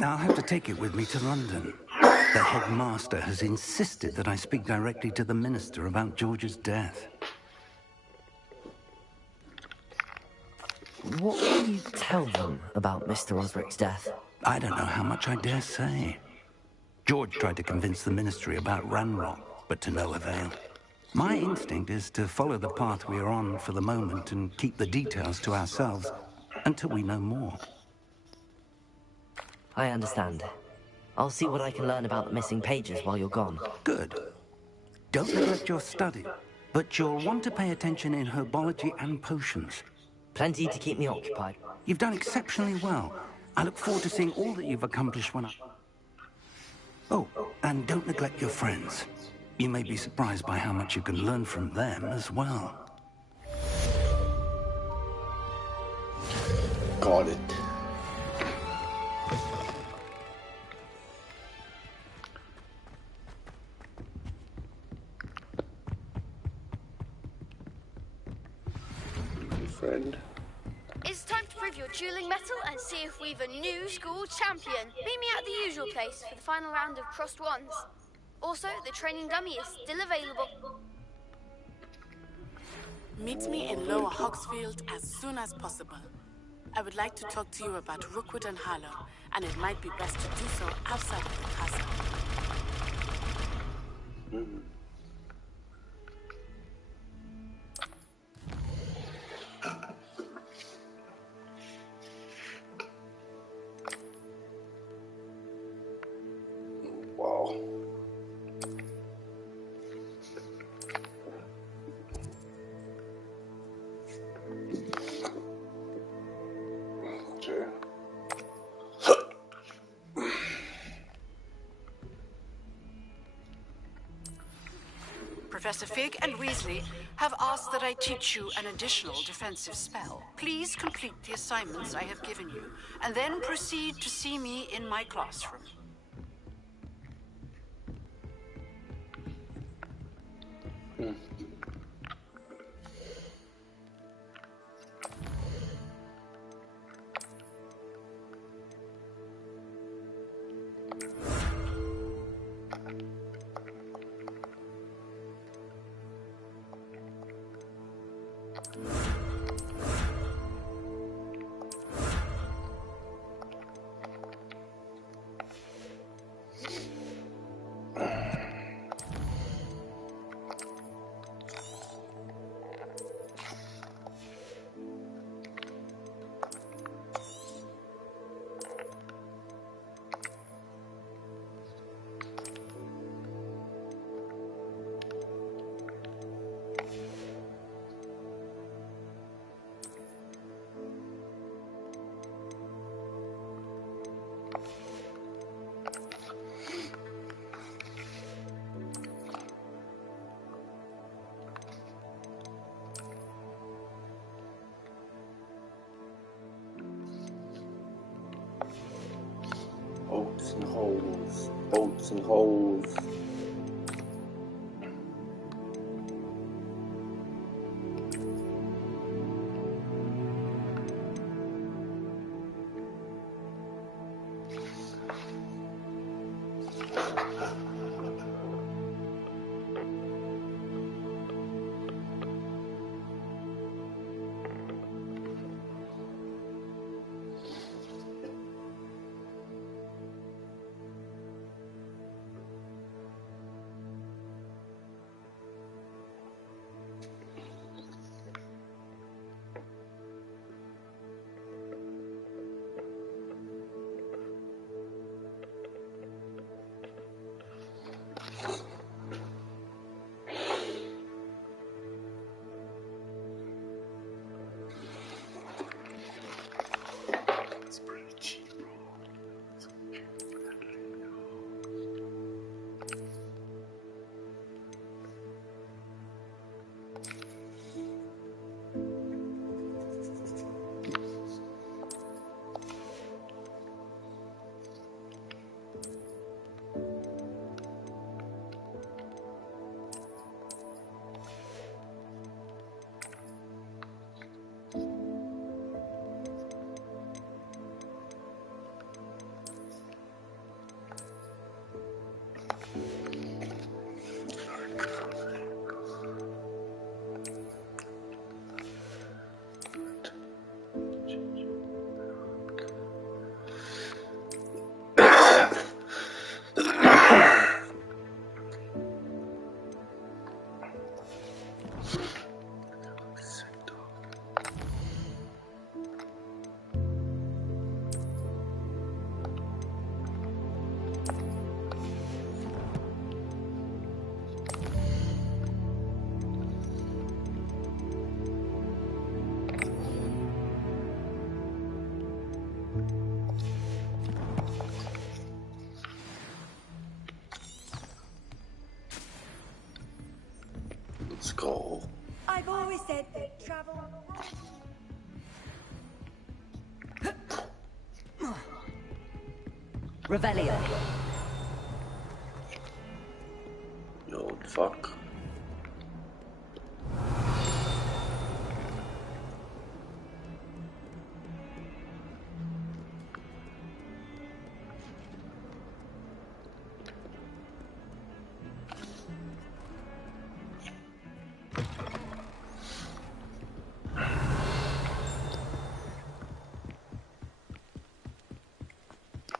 Now I'll have to take it with me to London. The headmaster has insisted that I speak directly to the minister about George's death. What will you tell them about Mr. Osric's death? I don't know how much I dare say. George tried to convince the ministry about Ranrock, but to no avail. My instinct is to follow the path we are on for the moment and keep the details to ourselves until we know more. I understand. I'll see what I can learn about the missing pages while you're gone. Good. Don't neglect your study, but you'll want to pay attention in herbology and potions. Plenty to keep me occupied. You've done exceptionally well. I look forward to seeing all that you've accomplished when I... Oh, and don't neglect your friends. You may be surprised by how much you can learn from them as well. Got it. Friend. It's time to prove your dueling mettle and see if we've a new school champion. Meet me at the usual place for the final round of crossed wands. Also, the training dummy is still available. Meet me in Lower Hogsfield as soon as possible. I would like to talk to you about Rookwood and Harlow, and it might be best to do so outside of the castle. Wow. Okay. Professor Fig and Weasley have asked that I teach you an additional defensive spell. Please complete the assignments I have given you, and then proceed to see me in my classroom. Oats and holes. Oats and holes. Revelio. Yo, fuck.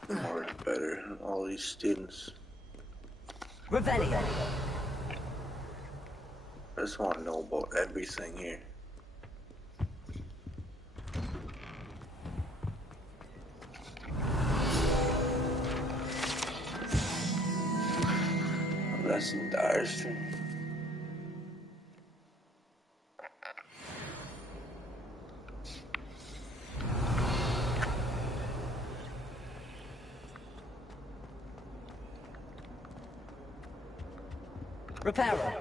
More better than all these students. Revelio. I just want to know about everything here. That's in dire stream. Reparo.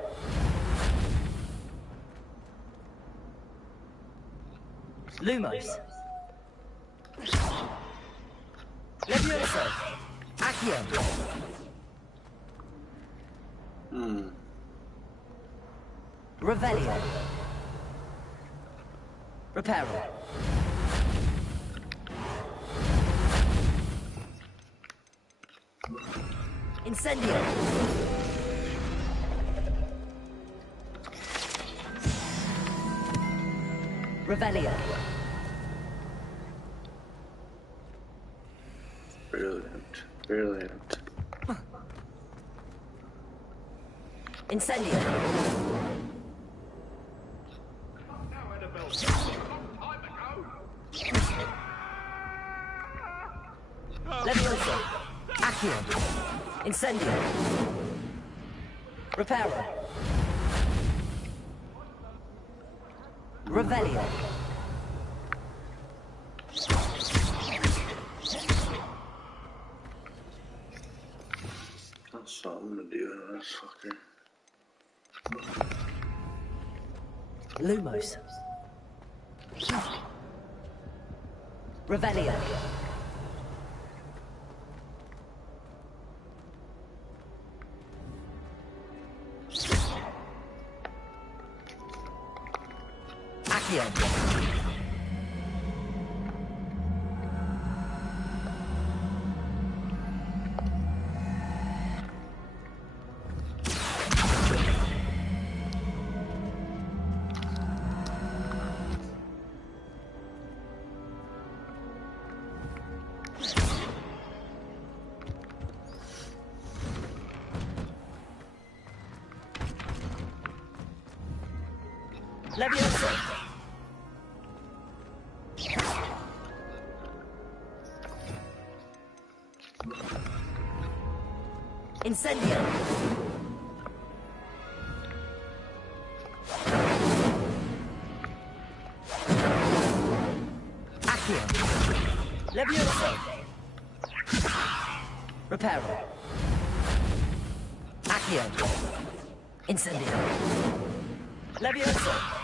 Lumos. Levioso. Accio. Revelio. Reparo. Incendio. Revelio. Brilliant, brilliant. Incendio. Levioso. Accio. Incendio. Reparo. Revelio. That's what I'm gonna do to this fucker. Lumos. Revelio. Accio. Levioso. Incendio. Accio. Levioso. Reparo. Accio. Incendio. Levioso.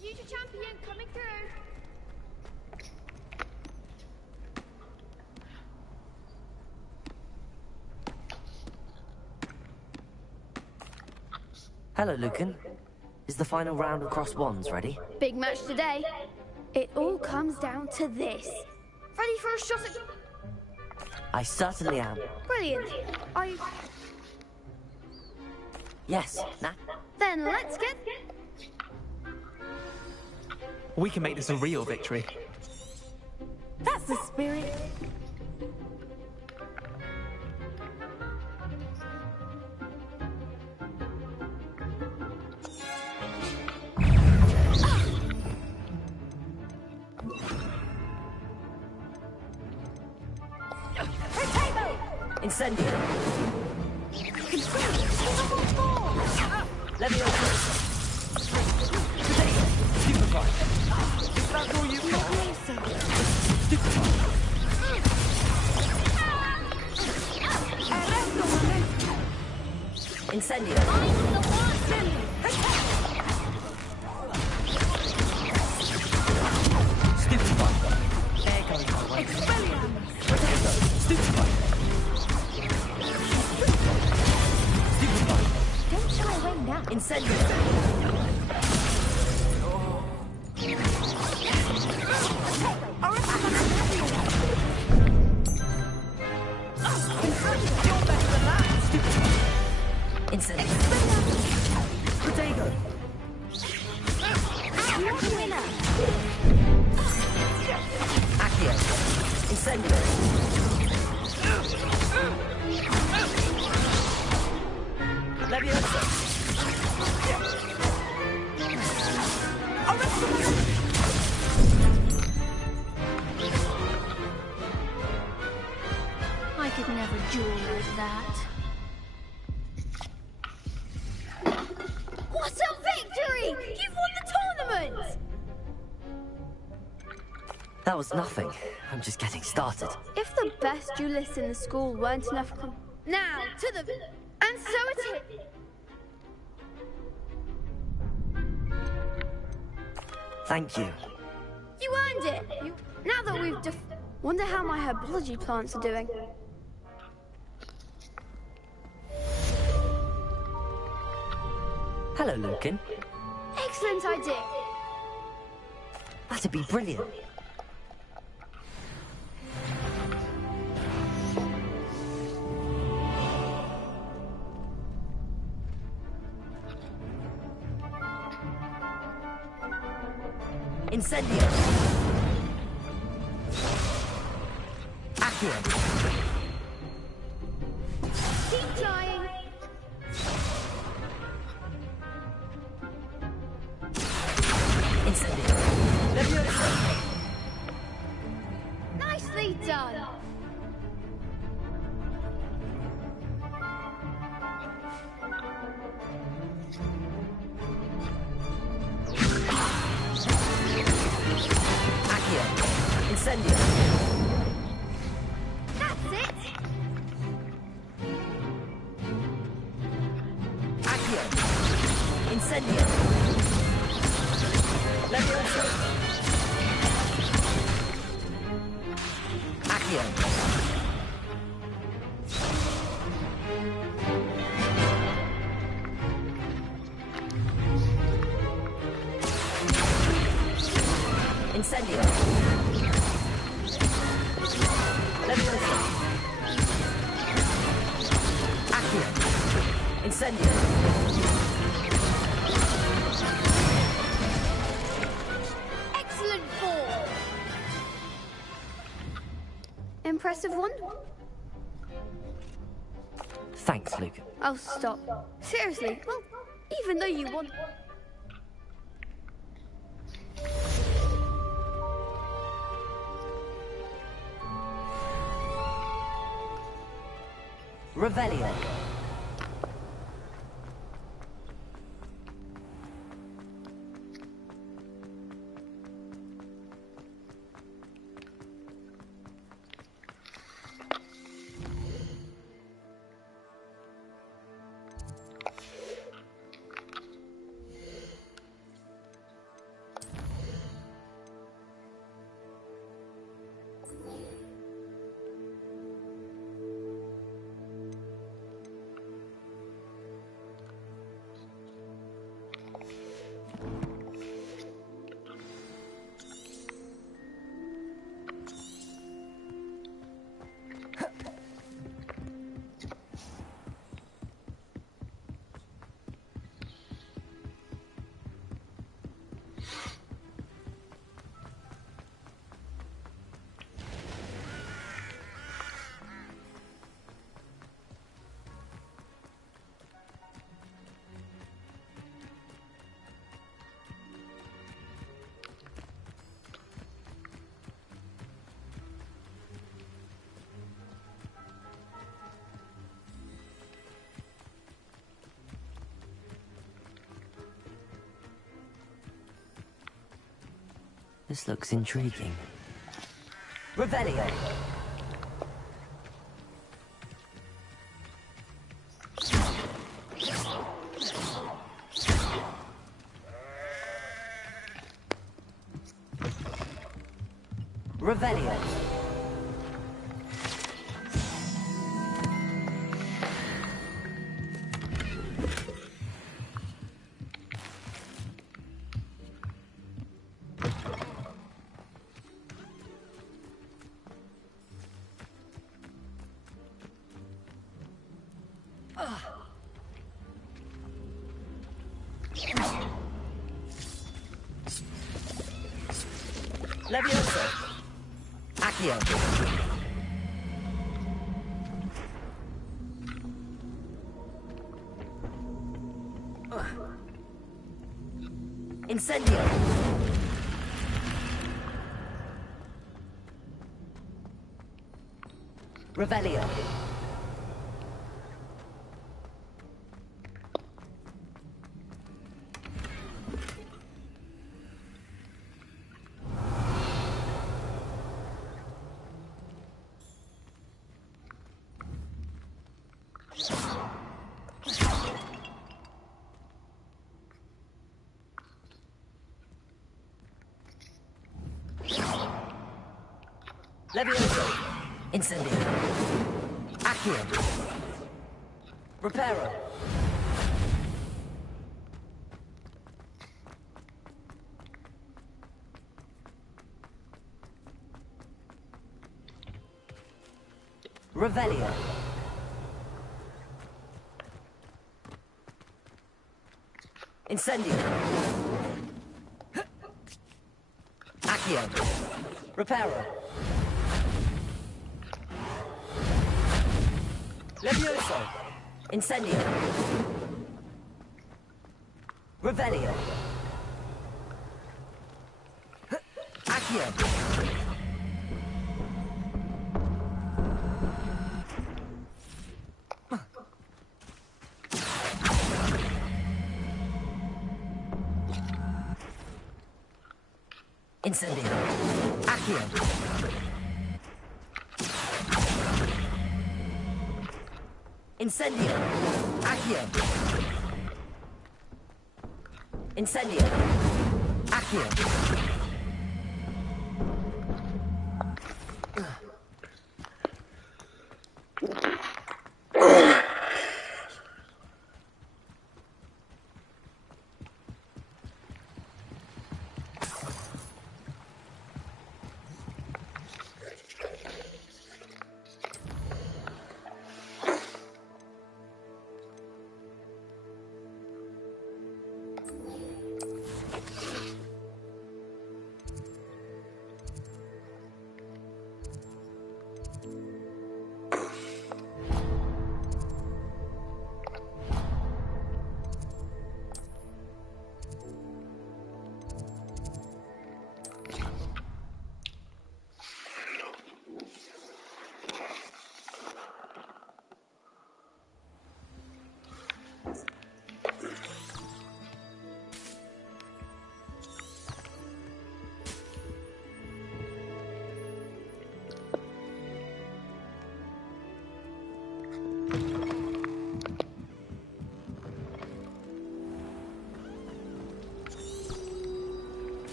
Future champion coming through. Hello, Lucan. Is the final round of crossed wands ready? Big match today. It all comes down to this. Ready for a shot at... I certainly am. Brilliant. Yes, Nat. Then let's get... We can make this a real victory. That's the spirit. Incendio! Leviosa! Stupefy! If that's all you've got. Stupefy! Incendio! Stupefy! Air goes my way. Potato! Stupefy! Stupefy! Don't shy away now. Incendio! You're better than that! Stupefy! Incendio! Potato! Accio! Incendio! Leviosa! I could never duel with that. What a victory! You've won the tournament! That was nothing. I'm just getting started. If the best duelists in the school weren't enough now, to the... And so it is. Thank you. You earned it! Now that we've wonder how my herbology plants are doing. Hello, Lucan. Excellent idea! That'd be brilliant. Incendio! Accio! Keep trying! Incendio! Leviosa! Nicely done! Accio! Incendio! That's it! Accio! Incendio! Leviosa! Accio! Incendio! Leviosa! Accio! Incendio! Excellent ball! Impressive one? Thanks, Luke. Oh, stop. Seriously, well, even though you won... Revelio. This looks intriguing. Revelio! Revelio! Levioso! Accio! Incendio! Revelio! Levioso! Incendio! Accio! Reparo! Revelio! Incendio! Accio! Reparo! Levioso! Incendio! Revelio! Accio! Incendio! Accio! Incendio! Accio! Incendio! Accio!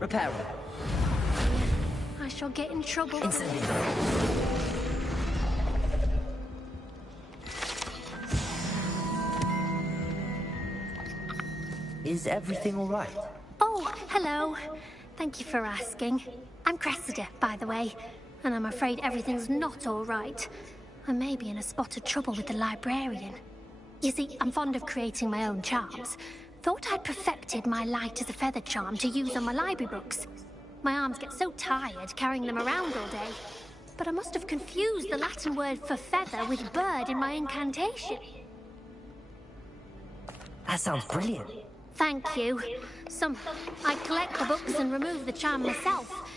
Reparo! I shall get in trouble. Incendio! Is everything all right? Oh, hello. Thank you for asking. I'm Cressida, by the way, and I'm afraid everything's not all right. I may be in a spot of trouble with the librarian. You see, I'm fond of creating my own charms. Thought I'd perfected my light as a feather charm to use on my library books. My arms get so tired carrying them around all day. But I must have confused the Latin word for feather with bird in my incantation. That sounds brilliant. Thank you. I collect the books and remove the charm myself.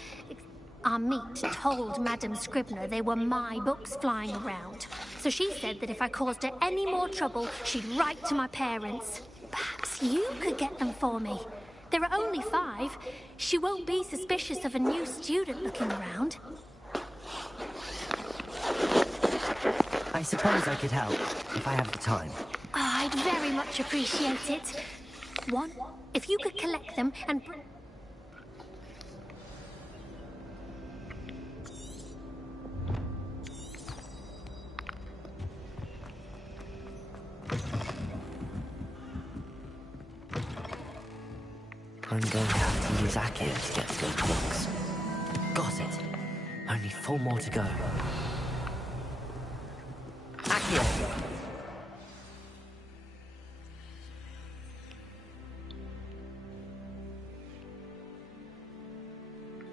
Our meet told Madame Scribner they were my books flying around. So she said that if I caused her any more trouble, she'd write to my parents. Perhaps You could get them for me. There are only 5. She won't be suspicious of a new student looking around. I suppose I could help, if I have the time. Oh, I'd very much appreciate it. 1, if you could collect them and... I'm going to have to use Accio to get to those blocks. Got it. Only 4 more to go. Accio!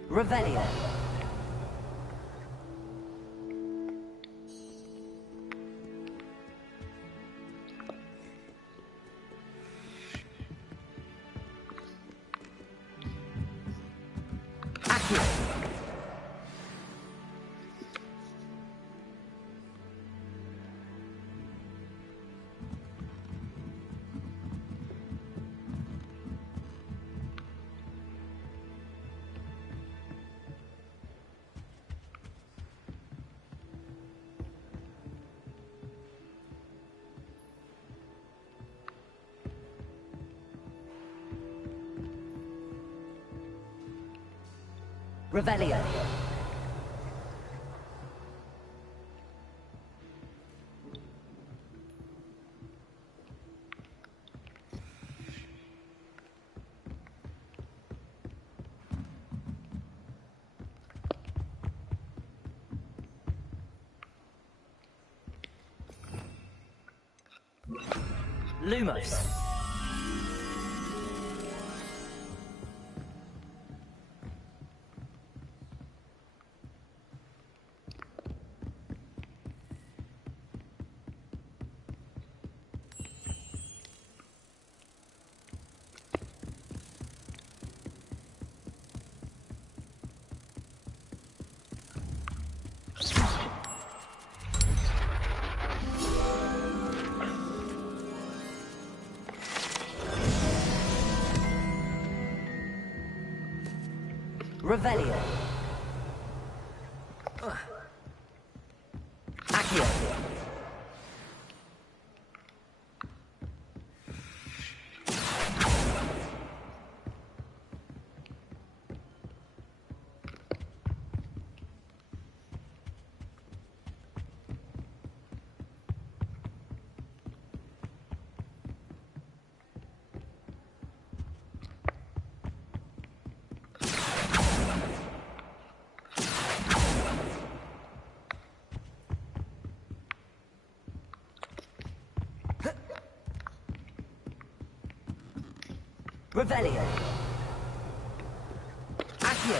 Revelio! Revelio. Lumos. Revelio. Accio. Revelio. Accio.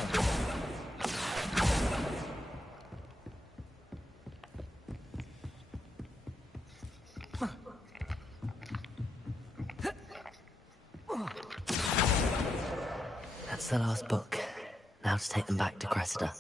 That's the last book. Now to take them back to Cressida.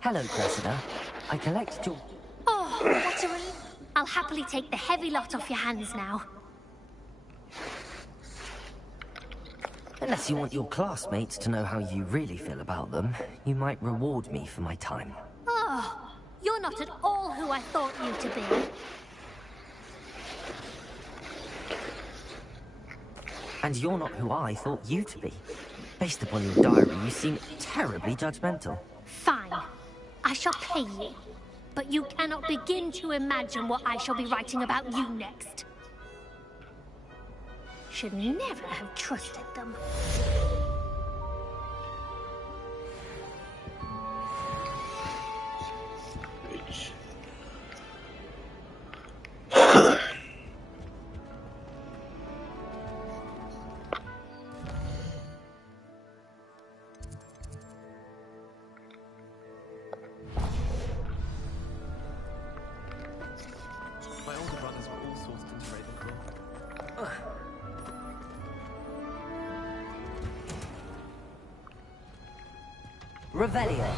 Hello, Cressida. I collected your... Oh, what a relief. I'll happily take the heavy lot off your hands now. Unless you want your classmates to know how you really feel about them, you might reward me for my time. Oh, you're not at all who I thought you to be. And you're not who I thought you to be. Based upon your diary, you seem terribly judgmental. Fine. I shall pay you. But you cannot begin to imagine what I shall be writing about you next. Should never have trusted them. Bitch. My older brothers were all sorted into Ravenclaw. Revelio.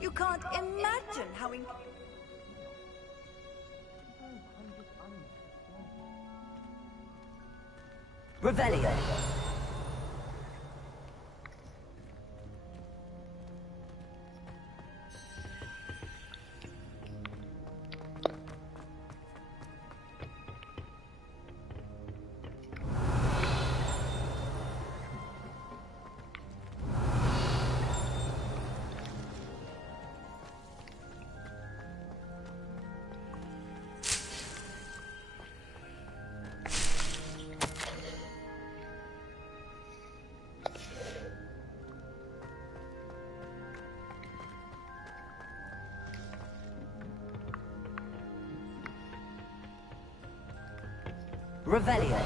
You can't imagine how Revelio. Revelio.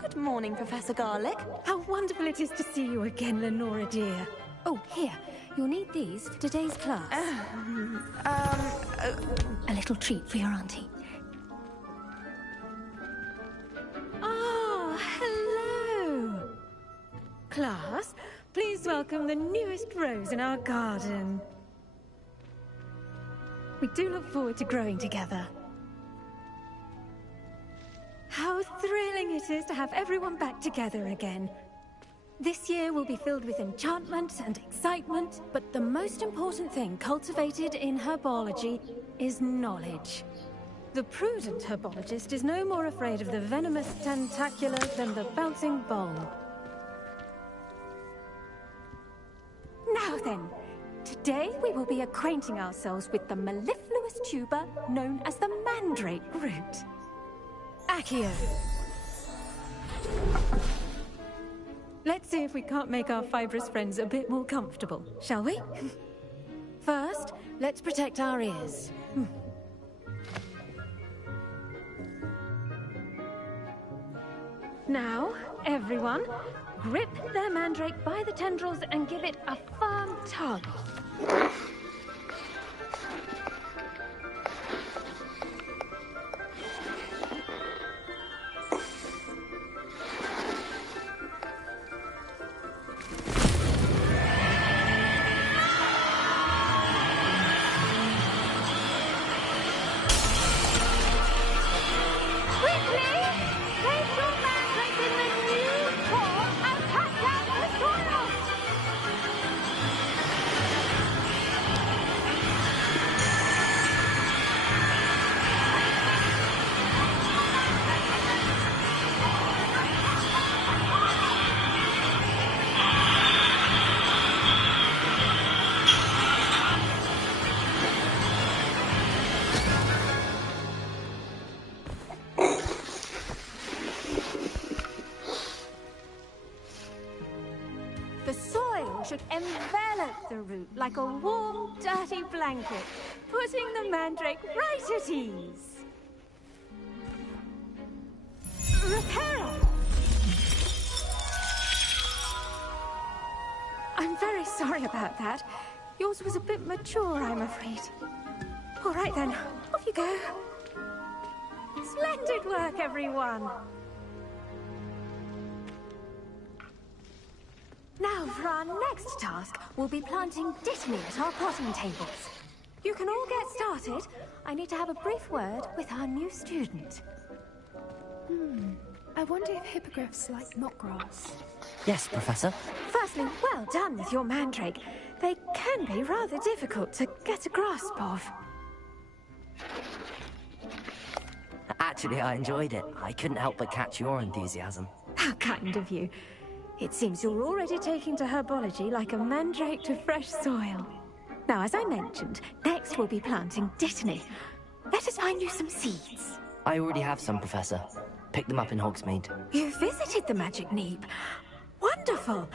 Good morning, Professor Garlic. How wonderful it is to see you again, Lenora dear. Oh, here. You'll need these for today's class. A little treat for your auntie. Ah, hello. Class, please welcome the newest rose in our garden. We do look forward to growing together. How thrilling it is to have everyone back together again. This year will be filled with enchantment and excitement, but the most important thing cultivated in herbology is knowledge. The prudent herbologist is no more afraid of the venomous tentacula than the bouncing bulb. Now then, today we will be acquainting ourselves with the mellifluous tuber known as the mandrake root. Accio. Let's see if we can't make our fibrous friends a bit more comfortable, shall we? First, let's protect our ears. Now, everyone, grip their mandrake by the tendrils and give it a firm tug. The soil should envelop the root like a warm, dirty blanket, putting the mandrake right at ease. Reparo! I'm very sorry about that. Yours was a bit mature, I'm afraid. All right then, off you go. Splendid work, everyone! Now, for our next task, we'll be planting dittany at our potting tables. You can all get started. I need to have a brief word with our new student. I wonder if hippogriffs like knotgrass. Yes, Professor. Firstly, well done with your mandrake. They can be rather difficult to get a grasp of. Actually, I enjoyed it. I couldn't help but catch your enthusiasm. How kind of you. It seems you're already taking to herbology like a mandrake to fresh soil. Now, as I mentioned, next we'll be planting dittany. Let us find you some seeds. I already have some, Professor. Picked them up in Hogsmeade. You visited the Magic Neep. Wonderful!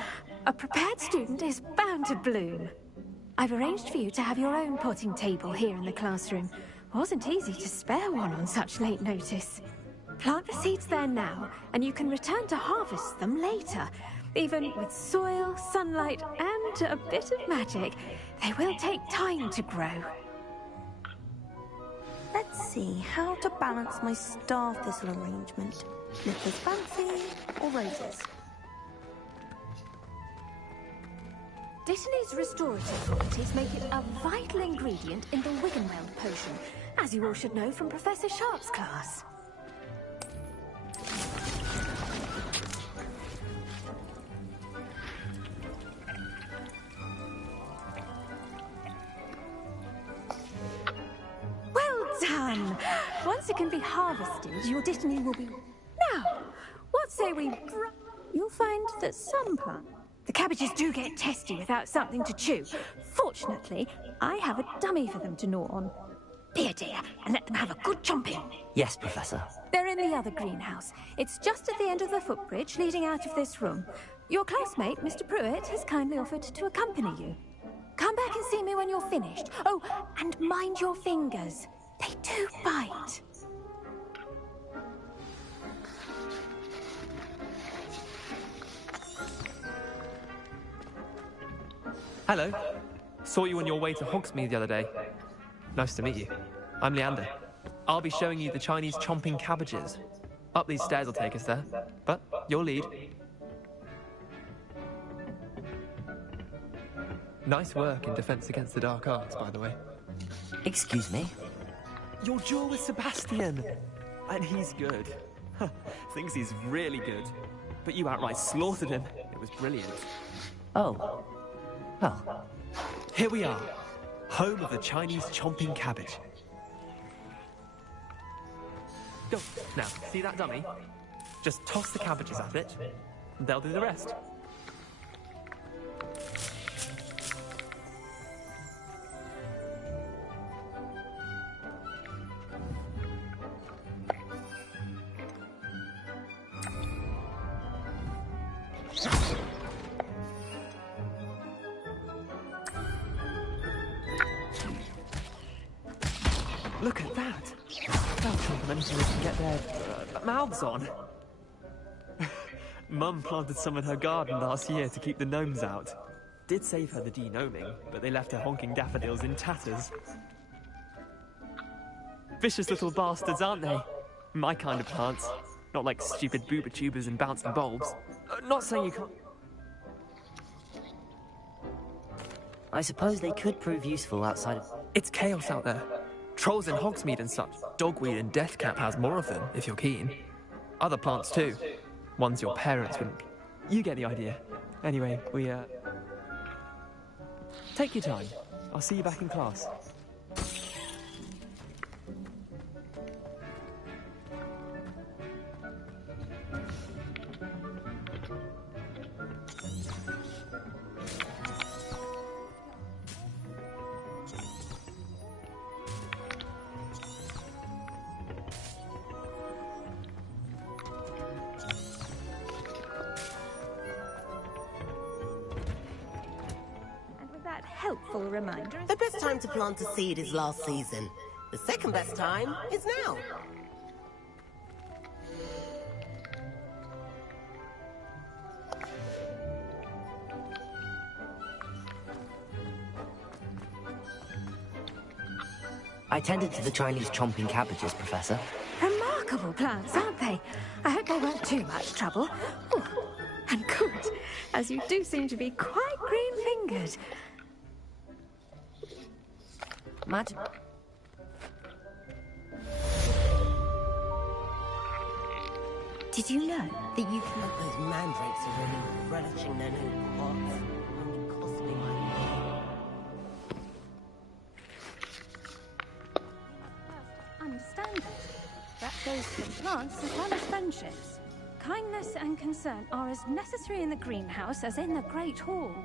A prepared student is bound to bloom. I've arranged for you to have your own potting table here in the classroom. Wasn't easy to spare one on such late notice. Plant the seeds there now, and you can return to harvest them later. Even with soil, sunlight, and a bit of magic, they will take time to grow. Let's see how to balance my star thistle arrangement. Nippers fancy or roses? Dittany's restorative properties make it a vital ingredient in the Wiggenweld potion, as you all should know from Professor Sharp's class. Well done! Once it can be harvested, your dittany will be... Now, what say we... You'll find that some plants... The cabbages do get testy without something to chew. Fortunately, I have a dummy for them to gnaw on. Dear, and let them have a good chomping. Yes, Professor. They're in the other greenhouse. It's just at the end of the footbridge leading out of this room. Your classmate, Mr. Pruitt, has kindly offered to accompany you. Come back and see me when you're finished. Oh, and mind your fingers. They do bite. Hello. Saw you on your way to Hogsmeade the other day. Nice to meet you. I'm Leander. I'll be showing you the Chinese chomping cabbages. Up these stairs will take us there, but your lead. Nice work in Defense Against the Dark Arts, by the way. Excuse me? Your duel with Sebastian! And he's good. Thinks he's really good. But you outright slaughtered him. It was brilliant. Oh. Well. Here we are. Home of the Chinese chomping cabbage. Go. Now, see that dummy? Just toss the cabbages at it, and they'll do the rest. Look at that! They'll chomp them until they can get their mouths on. Mum planted some in her garden last year to keep the gnomes out. Did save her the de-gnoming, but they left her honking daffodils in tatters. Vicious little bastards, aren't they? My kind of plants. Not like stupid booba tubers and bouncing bulbs. Not saying you can't... I suppose they could prove useful outside of... It's chaos out there. Trolls in Hogsmeade and such. Dogweed and Deathcap has more of them, if you're keen. Other plants too. Ones your parents wouldn't... You get the idea. Anyway, we, Take your time. I'll see you back in class. helpful reminder. The best time to plant a seed is last season. The second best time is now. I tended to the Chinese chomping cabbages, Professor. Remarkable plants, aren't they? I hope they weren't too much trouble. Ooh, and good, as you do seem to be quite green-fingered. Imagine... Did you know that you can let those mandrakes are really relishing their new pots? Only costly one. Understand it. That goes for plants as well as friendships. Kindness and concern are as necessary in the greenhouse as in the Great Hall.